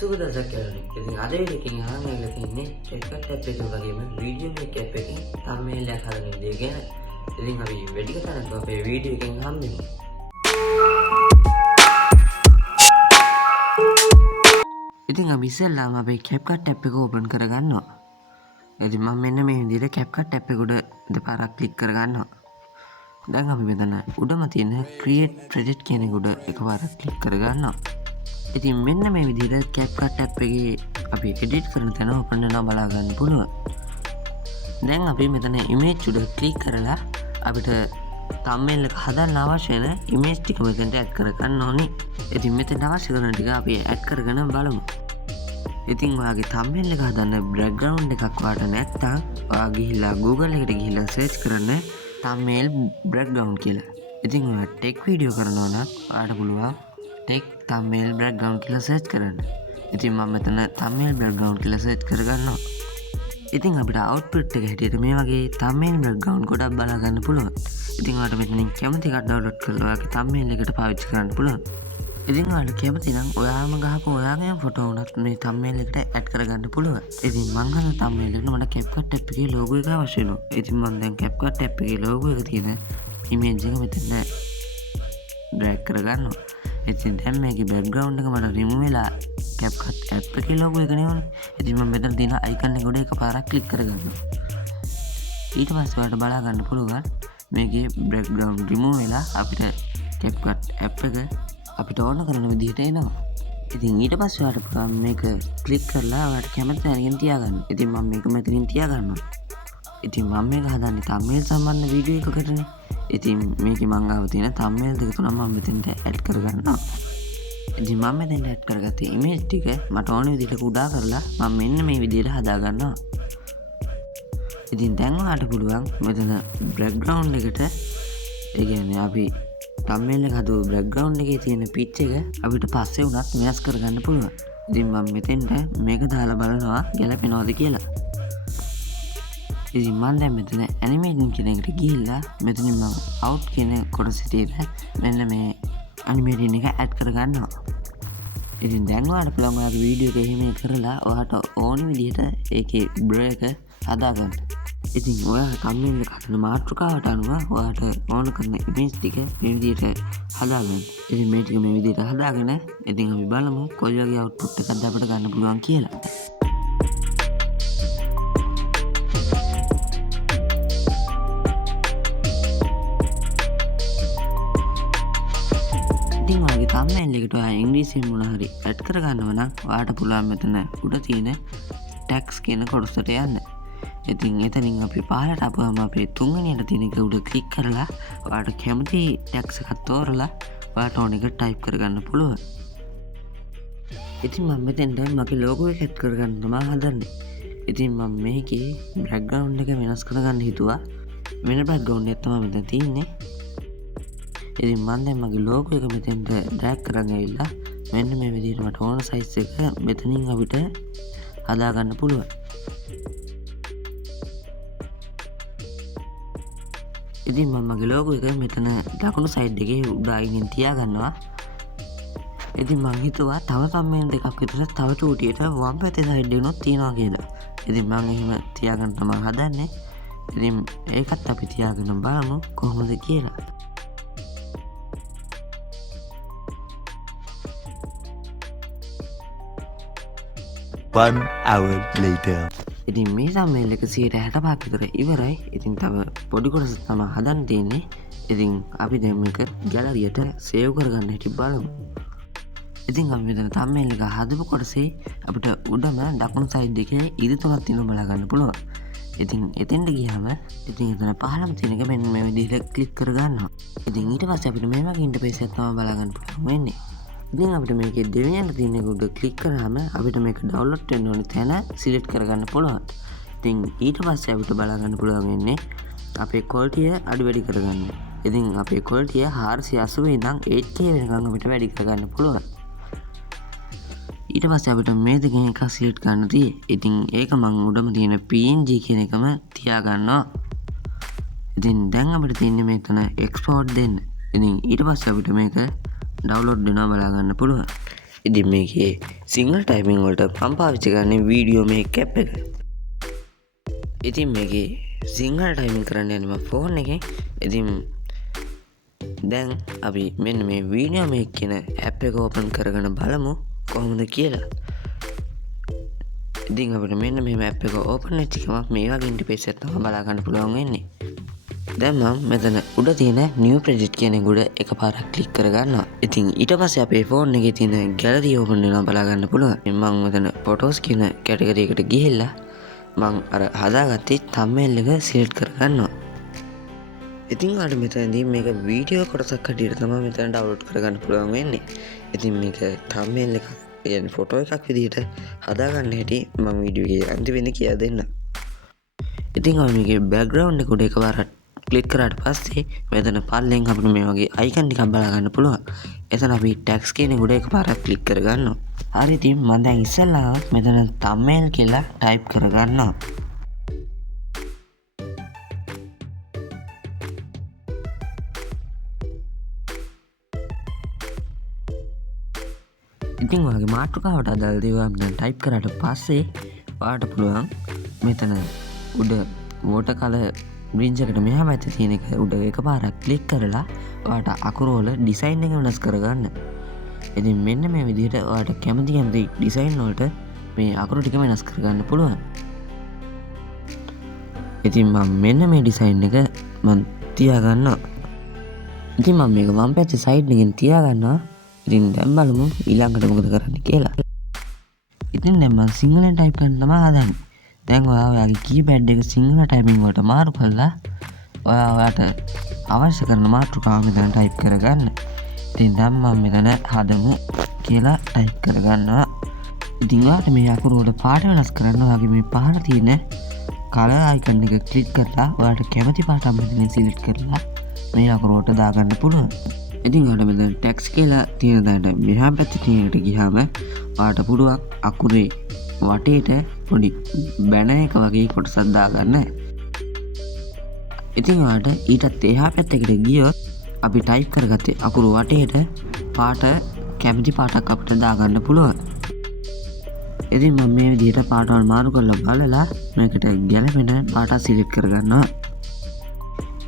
සුබ දවසක් කරන්නේ. ඉතින් අද එකකින් අහන්න ඉල්ල තින්නේ CapCut app එකේ වගේම වීඩියෝ මේක app එකකින් thumbnail එකක් හදන විදිය ගැන. ඉතින් අපි වැඩි කතා නැතුව අපේ වීඩියෝ එකෙන් හම්බෙමු. ඉතින් අපි ඉස්සෙල්ලාම අපේ CapCut app එක ඕපන් කරගන්නවා. ඉතින් මම මෙන්න මේ විදිහට CapCut app එක උඩ දෙපාරක් ක්ලික් කරගන්නවා. දැන් අපි මෙතන උඩම තියෙන create project කියන එක උඩ එකපාරක් ක්ලික් කරගන්නවා. ඉතින් මෙන්න මේ විදිහට CapCut app එකේ අපි edit කරන තැන ඕපන් වෙනවා බලා ගන්න පුළුවන්. දැන් අපි මෙතන image උඩ ක්ලික් කරලා අපිට thumbnail එක හදන්න අවශ්‍ය වෙන image ටික මෙතනට add කරගන්න ඕනේ. ඉතින් මෙතන අවශ්‍ය කරන ටික අපි add කරගෙන බලමු. ඉතින් ඔයාගේ thumbnail එක හදන්න background එකක් වාට නැත්නම් ඔයා ගිහිල්ලා Google එකට ගිහිල්ලා search කරන්න thumbnail background කියලා. ඉතින් ඔයා tech video කරනවා නම් ඔයාට පුළුවන් tech thumbnail background කියලා search කරන්න. ඉතින් මම මෙතන thumbnail background කියලා search කරගන්නවා. ඉතින් අපිට output එක හැටියට මේ වගේ thumbnail background ගොඩක් බලා ගන්න පුළුවන්. ඉතින් ඔයාලට මෙතනින් කැමති එකක් download කරලා ඔයාගේ thumbnail එකට පාවිච්චි කරන්න පුළුවන්. ඉතින් ඔයාලට කැමති නම් ඔයාම ගහපු ඔයාගේම ෆොටෝ උනත් මේ thumbnail එකට add කරගන්න පුළුවන්. ඉතින් මං හදන thumbnail එකට මට CapCut app එකේ logo එක අවශ්‍ය වෙනවා. ඉතින් මම දැන් CapCut app එකේ logo එක තියෙන image එක මෙතන drag කරගන්නවා. ඉතින් දැන් මේකේ background එක මට remove වෙලා CapCut app එකේ logo එක නෙවෙයි. ඉතින් මම මෙතන තියෙන icon එක උඩ එකපාරක් click කරගන්නවා. ඊට පස්සේ ඔයාලට බලා ගන්න පුළුවන් මේකේ background remove වෙලා අපිට CapCut app එක අපිට ඕන කරන විදිහට එනවා. ඉතින් ඊට පස්සේ ඔයාලට පුළුවන් මේක ක්ලික් කරලා ඔයාලට කැමති තැනකින් තියාගන්න. ඉතින් මම මේක මෙතනින් තියාගන්නවා. ඉතින් මම මේක හදන්නේ thumbnail සම්බන්ධ වීඩියෝ එකකටනේ. ඉතින් මේකේ මම ආව තියෙන thumbnail දෙක තුනක් මම මෙතෙන්ට ඇඩ් කරගන්නවා. ඉතින් මම මෙතෙන්ට ඇඩ් කරගත්තේ image ටික මට ඕන විදිහට කුඩා කරලා මම මෙන්න මේ විදිහට හදා ගන්නවා. ඉතින් දැන් ඔයාලට පුළුවන් මෙතන background එකට ඒ කියන්නේ අපි thumbnail එක හදුව background එකේ තියෙන pitch එක අපිට පස්සේ උනත් වෙනස් කරගන්න පුළුවන්. ඉතින් මම මෙතෙන්ට මේක දාලා බලනවා ගැලපෙනවද කියලා. ඉතින් මම දැන් මෙතන animation කියන එකට ගිහිල්ලා මෙතනින් මම out කියන කොටස තියෙන මෙන්න මේ animation එක add කරගන්නවා. ඉතින් දැන් ඔයාලට පුළුවන් ඔයාගේ වීඩියෝ එක එහෙම කරලා ඔයාට ඕන විදිහට ඒකේ break හදාගන්න. ඉතින් ඔයා thumbnail එක හදන මාතෘකාවට අනුව ඔයාට ඕන කරන image ටික මේ විදිහට හදාගන්න. ඉතින් මේ ටික මේ විදිහට හදාගෙන ඉතින් අපි බලමු කොයි වගේ output එකක්ද අපිට ගන්න පුළුවන් කියලා. ඉතින් ඔයාගේ thumbnail එකට ඔයා ඉංග්‍රීසියෙන් මොන හරි add කරගන්නව නම් ඔයාට පුළුවන් මෙතන උඩ තියෙන text කියන කොටසට යන්න. ඉතින් එතනින් අපි පහළට ආපුවම අපේ තුන්වෙනියට තියෙන එක උඩ ක්ලික් කරලා ඔයාට කැමති ටැක්ස් එකක් තෝරලා ඔයාට ඕන එක ටයිප් කරගන්න පුළුවන්. ඉතින් මම මෙතෙන්ට මගේ logo එක add කරගන්න තමයි හදන්නේ. ඉතින් මම මේකේ background එක වෙනස් කරගන්න හිතුවා. වෙන background එකක් තමයි මෙතන තියෙන්නේ. ඉතින් මම දැන් මගේ logo එක මෙතෙන්ට drag කරගෙන ඇවිල්ලා මෙන්න මේ විදිහට මට ඕන size එක මෙතනින් අපිට හදා ගන්න පුළුවන්. ඉතින් මම මගේ logo එක මෙතන දකුණු side එකේ උඩ අයිනෙන් තියාගන්නවා. ඉතින් මම හිතුවා තව thumbnail දෙකක් විතර තව චූටියට වම් පැත්තේ side එකනොත් තියනවා කියලා. ඉතින් මම එහෙම තියාගන්න තමයි හදන්නේ. ඉතින් ඒකත් අපි තියාගෙන බලමු කොහොමද කියලා. One hour later. ඉතින් මේ thumbnail එක 65% විතර ඉවරයි. ඉතින් තව පොඩි කොටස තමයි හදන්න තියෙන්නේ. ඉතින් අපි දැන් මේක ගැලරියට සේව් කරගන්න හැටි බලමු. ඉතින් අපි මෙතන thumbnail එක හදපු කොටසේ අපිට උඩම දකුණු side එකේ ඉරි තුනක් තියෙනවා බලා ගන්න පුළුවන්. ඉතින් එතෙන්ට ගියාම ඉතින් එතන පහළම තියෙන එක මෙන්න මේ විදිහට ක්ලික් කරගන්නවා. ඉතින් ඊට පස්සේ අපිට මේ වගේ ඉන්ටර්ෆේස් එකක් තමයි බලා ගන්න පුළුවන් වෙන්නේ. ඉතින් අපිට මේකේ දෙවියන්ට තියෙන එක උඩ ක්ලික් කරාම අපිට මේක ඩවුන්ලෝඩ් වෙන්න ඕනේ තැන සිලෙක්ට් කරගන්න පුළුවන්. ඉතින් ඊට පස්සේ අපිට බලා ගන්න පුළුවන් වෙන්නේ අපේ quality අඩු වැඩි කරගන්න. ඉතින් අපේ quality 480 ඉඳන් 8K වෙනකන් අපිට වැඩි කරගන්න පුළුවන්. ඊට පස්සේ අපිට මේ දෙකෙන් එකක් සිලෙක්ට් කරන්න තියෙයි. ඉතින් ඒක මම උඩම තියෙන PNG කියන එකම තියාගන්නවා. ඉතින් දැන් අපිට තියෙන්නේ මෙතන export දෙන්න. ඉතින් ඊට පස්සේ අපිට මේක ඩවුන්ලෝඩ් වෙනවා බලා ගන්න පුළුවන්. ඉතින් මේකේ සිංහල ටයිපින් වලට මම පාවිච්චි කරන්නේ වීඩියෝ මේක් ඇප් එක. ඉතින් මේකේ සිංහල ටයිපින් කරන්න යන්නේ මම ෆෝන් එකෙන්. ඉතින් දැන් අපි මෙන්න මේ වීඩියෝ මේක් කියන ඇප් එක ඕපන් කරගෙන බලමු කොහොමද කියලා. ඉතින් අපිට මෙන්න මේ ඇප් එක ඕපන් වෙච්ච ගමන් මේ වගේ ඉන්ටර්ෆේස් එකක් තමයි බලා ගන්න පුළුවන් වෙන්නේ. දැන් මම මෙතන උඩ තියෙන new project කියන එක උඩ එකපාරක් ක්ලික් කරගන්නවා. ඉතින් ඊට පස්සේ අපේ ෆෝන් එකේ තියෙන gallery open වෙනවා බලා ගන්න පුළුවන්. මම මෙතන photos කියන කැටගරි එකට ගිහිල්ලා මම අර හදාගත්තේ thumbnail එක select කරගන්නවා. ඉතින් ඔයාලට මෙතනදී මේක වීඩියෝ කොටසක් හැටියට තමයි මෙතන ඩවුන්ලෝඩ් කරගන්න පුළුවන් වෙන්නේ. ඉතින් මේක thumbnail එකක් කියන්නේ ෆොටෝ එකක් විදිහට හදාගන්න හැටි මම වීඩියෝ එකේ අන්තිමේදී කියලා දෙන්නම්. ඉතින් ඔය මේකේ background එක උඩ එකපාරක් ක්ලික් කරාට පස්සේ මෙතන පල්ලෙන් අපිට මේ වගේ අයිකන් ටිකක් බලා ගන්න පුළුවන්. එතන අපි ටැග්ස් කියන එක උඩ එකපාරක් ක්ලික් කරගන්නවා. හරි ඉතින් මම දැන් ඉස්සෙල්ලා මෙතන thumbnail කියලා ටයිප් කරගන්නවා. ඉතින් ඔයාගේ මාතෘකාවට අදාළ දේවල් දැන් ටයිප් කරාට පස්සේ ඔයාලට පුළුවන් මෙතන උඩ water color බ්‍රින්ජ් එකට මෙහා පැත්තේ තියෙන එක උඩ එකපාරක් ක්ලික් කරලා ඔයාලට අකුරු වල ඩිසයින් එක වෙනස් කරගන්න. ඉතින් මෙන්න මේ විදිහට ඔයාලට කැමති ඩිසයින් වලට මේ අකුරු ටික වෙනස් කරගන්න පුළුවන්. ඉතින් මම මෙන්න මේ ඩිසයින් එක මම තියාගන්නවා. ඉතින් මම මේක වම් පැත්තේ සයිඩ් එකෙන් තියාගන්නවා. ඉතින් දැන් බලමු ඊළඟට මොකද කරන්න කියලා. ඉතින් දැන් මම සිංහලෙන් ටයිප් කරන්න තමයි හදන්නේ. දැන් ඔයාගේ කීපෑඩ් එක සිංහල ටයිපින් වලට මාරු කරලා ඔයාට අවශ්‍ය කරන මාතෘකාව මෙතන ටයිප් කරගන්න. ඉතින් දැන් මම මෙතන හදමු කියලා ටයිප් කරගන්නවා. ඉතින් ඔයාට මේ අකුරු වල පාට වෙනස් කරන්න ඔයාගේ මේ පහළ තියෙන කලර් අයිකන් එක ක්ලික් කරලා ඔයාට කැමති පාටක් මෙතන සිලෙක්ට් කරලා මේ අකුරු වලට දාගන්න පුළුවන්. ඉතින් ඔයාලට මෙතන ටැක්ස් කියලා තියෙන තැනට මෙහා පැත්තේ තියෙන එකට ගියාම ඔයාලට පුළුවන් අකුරේ වටේට පොඩි බැනර් එක වගේ කොටසක් දාගන්න. ඉතින් ඔයාලට ඊටත් එහා පැත්තකට ගියොත් අපි ටයිප් කරගත්තේ අකුරු වටේට පාට කැමති පාටක් අපිට දාගන්න පුළුවන්. ඉතින් මම මේ විදිහට පාටවල් මාරු කරලා බලලා මේකට ගැලපෙන පාට සිලෙක්ට් කරගන්නවා.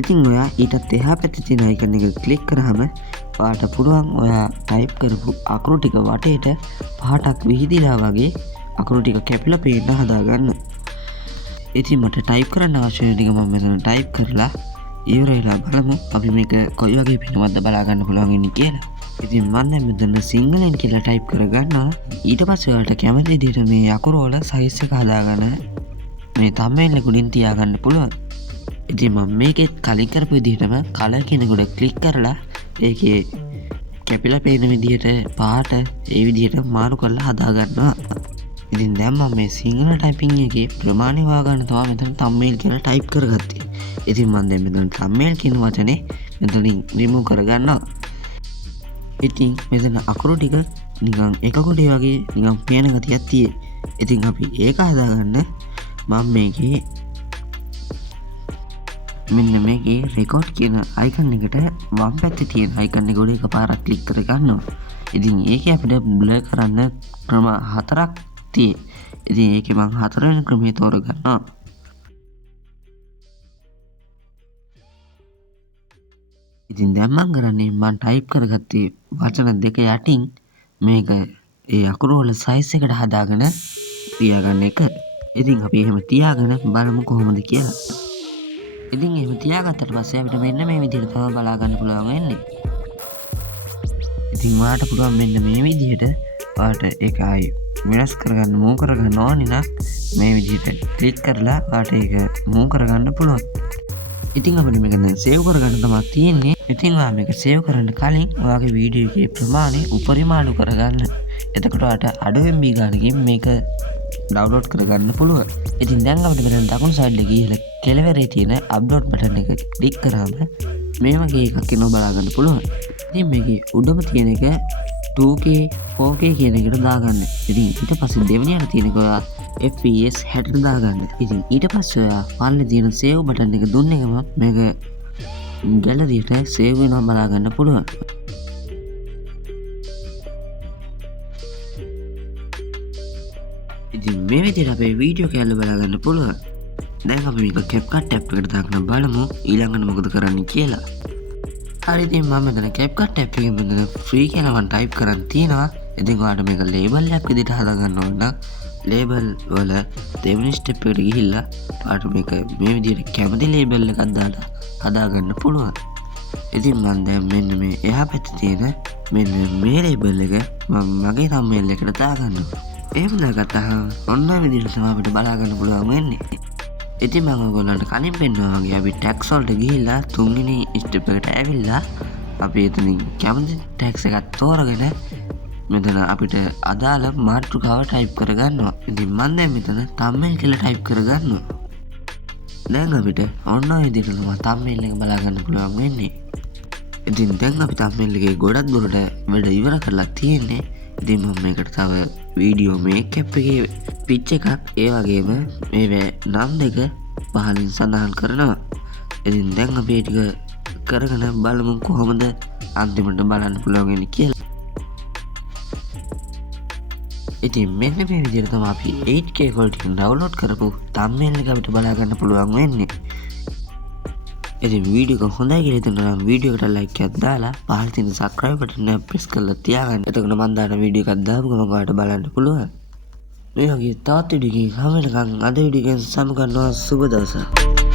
ඉතින් ඔයා ඊටත් එහා පැත්තේ තියෙන අයිකන් එක ක්ලික් කරාම ඔයාට පුළුවන් ඔයා ටයිප් කරපු අකුරු ටික වටේට පාටක් විහිදිලා වගේ අකුරු ටික කැපිලා පේන්න හදාගන්න. ඉතින් මට ටයිප් කරන්න අවශ්‍ය වෙන ටික මම මෙතන ටයිප් කරලා ඉවර වෙලා බලමු අපි මේක කොයි වගේ පේනවද බලා ගන්න පුළුවන් ඉන්නේ කියලා. ඉතින් මම දැන් මෙතන සිංහලෙන් කියලා ටයිප් කරගන්නවා. ඊට පස්සේ ඔයාලට කැමති විදිහට මේ අකුරු වල සයිස් එක හදාගන්න මේ thumbnail එක උඩින් තියාගන්න පුළුවන්. ඉතින් මම මේකෙත් කලින් කරපු විදිහටම කලර් කෙනෙකුට ක්ලික් කරලා ඒකේ කැපිලා පේන විදිහට පාට ඒ විදිහට මාරු කරලා හදා ගන්නවා. ඉතින් දැන් මම මේ සිංහල ටයිපින් එකේ ප්‍රමාණය හොයාගන්න තමයි මෙතන thumbnail කියලා ටයිප් කරගත්තේ. ඉතින් මම දැන් මෙතන thumbnail කියන වචනේ මෙතනින් රිමූව් කරගන්නවා. ඉතින් මෙතන අකුරු ටික නිකන් එක කොටේ වගේ නිකන් පේන ගතියක් තියෙයි. ඉතින් අපි ඒක හදාගන්න මම මේකේ මෙන්න මේකේ රෙකෝඩ් කියන අයිකන් එකට වම් පැත්තේ තියෙන අයිකන් එක උඩ එකපාරක් ක්ලික් කරගන්නවා. ඉතින් ඒකේ අපිට බ්ලර් කරන්න ක්‍රම 4ක් තියෙයි. ඉතින් ඒකේ මම 4 වෙනි ක්‍රමය තෝරගන්නවා. ඉතින් දැන් මම කරන්නේ මම ටයිප් කරගත්තේ වචන දෙක යටින් මේක ඒ අකුරු වල සයිස් එකට හදාගෙන තියාගන්න එක. ඉතින් අපි එහෙම තියාගෙන බලමු කොහොමද කියලා. ඉතින් එහෙම තියාගත්තට පස්සේ අපිට මෙන්න මේ විදිහට තමයි බලා ගන්න පුළුවන් වෙන්නේ. ඉතින් ඔයාලට පුළුවන් මෙන්න මේ විදිහට ඔයාලට ඒක ආයි වෙනස් කරගන්න මූව් කරගන්න ඕනේ නම් මේ විදිහට ක්ලික් කරලා ඔයාලට ඒක මූව් කරගන්න පුළුවන්. ඉතින් අපිට මේක දැන් සේව් කරගන්න තමයි තියෙන්නේ. ඉතින් ඔයා මේක සේව් කරන්න කලින් ඔයාගේ වීඩියෝ එකේ ප්‍රමාණය උපරිම අඩු කරගන්න. එතකොට ඔයාලට අඩු MB ගානකින් මේක ඩවුන්ලෝඩ් කරගන්න පුළුවන්. ඉතින් දැන් අපිට මෙතන දකුණු සයිඩ් එකේ ගිහලා කෙළවරේ තියෙන අප්ලෝඩ් බටන් එක ක්ලික් කරාම මේ වගේ එකක් එනවා බලා ගන්න පුළුවන්. ඉතින් මේකේ උඩම තියෙන එක 2K 4K කියන එකට දාගන්න. ඉතින් ඊට පස්සේ දෙවෙනියට තියෙන එක ඔයා FPS 60ට දාගන්න. ඉතින් ඊට පස්සේ ඔයා පල්ලේ තියෙන save බටන් එක දුන්න එකම මේක ගැලරියට save වෙනවා බලා ගන්න පුළුවන්. ඉතින් මේ විදිහට අපේ වීඩියෝ කැල්ල බලා ගන්න පුළුවන්. දැන් අපි මේක CapCut ටැබ් එකට දාගෙන බලමු ඊළඟට මොකද කරන්න කියලා. හරි ඉතින් මම මෙතන CapCut ටැබ් එකේ මෙතන ෆ්‍රී කියලා මම ටයිප් කරන් තියනවා. ඉතින් ඔයාලට මේක ලේබල් එකක් විදිහට හදා ගන්න ඕන නම් ලේබල් වල දෙවෙනි ස්ටෙප් එකට ගිහිල්ලා ඔයාලට මේක මේ විදිහට කැමති ලේබල් එකක් දාලා හදා ගන්න පුළුවන්. ඉතින් මම දැන් මෙන්න මේ එහා පැත්තේ තියෙන මෙන්න මේ ලේබල් එක මම මගේ thumbnail එකට දාගන්නවා. එහෙම දාගත්තාම ඔන්න ඔය විදිහට තමයි අපිට බලා ගන්න පුළුවන් වෙන්නේ. ඉතින් මම ඔයගොල්ලන්ට කලින් පෙන්නවා වගේ අපි ටැග්ස් වලට ගිහිල්ලා තුන්වෙනි ස්ටෙප් එකට ඇවිල්ලා අපි එතනින් කැමති ටැග්ස් එකක් තෝරගෙන මෙතන අපිට අදාළ මාතෘකාව ටයිප් කරගන්නවා. ඉතින් මම දැන් මෙතන thumbnail කියලා ටයිප් කරගන්නවා. දැන් අපිට ඔන්න ඔය විදිහට තමයි thumbnail එක බලා ගන්න පුළුවන් වෙන්නේ. ඉතින් දැන් අපි thumbnail එකේ ගොඩක් දුරට වැඩ ඉවර කරලා තියෙන්නේ. ඉතින් මම මේකට තව වීඩියෝ මේකප් එකේ පිච් එකක් ඒ වගේම මේ නම් දෙක පහලින් සඳහන් කරනවා. ඉතින් දැන් අපි ඒ ටික කරගෙන බලමු කොහොමද අන්තිමට බලන්න පුළුවන් වෙන්නේ කියලා. ඉතින් මෙන්න මේ විදිහට තමයි අපි 8K quality එක ඩවුන්ලෝඩ් කරපු thumbnail එක අපිට බලා ගන්න පුළුවන් වෙන්නේ. ඉතින් වීඩියෝ එක හොඳයි කියලා හිතනවා නම් වීඩියෝ එකට ලයික් එකක් දාලා පහළ තියෙන subscribe button එක press කරලා තියාගන්න. එතකොට මම දාන වීඩියෝ එකක් දාපු ගමන් ඔයාලට බලන්න පුළුවන්. මේ වගේ තවත් වීඩියෝ එකකින් හැම වෙලකම් අද වීඩියෝ එකෙන් සමු ගන්නවා සුබ දවසක්.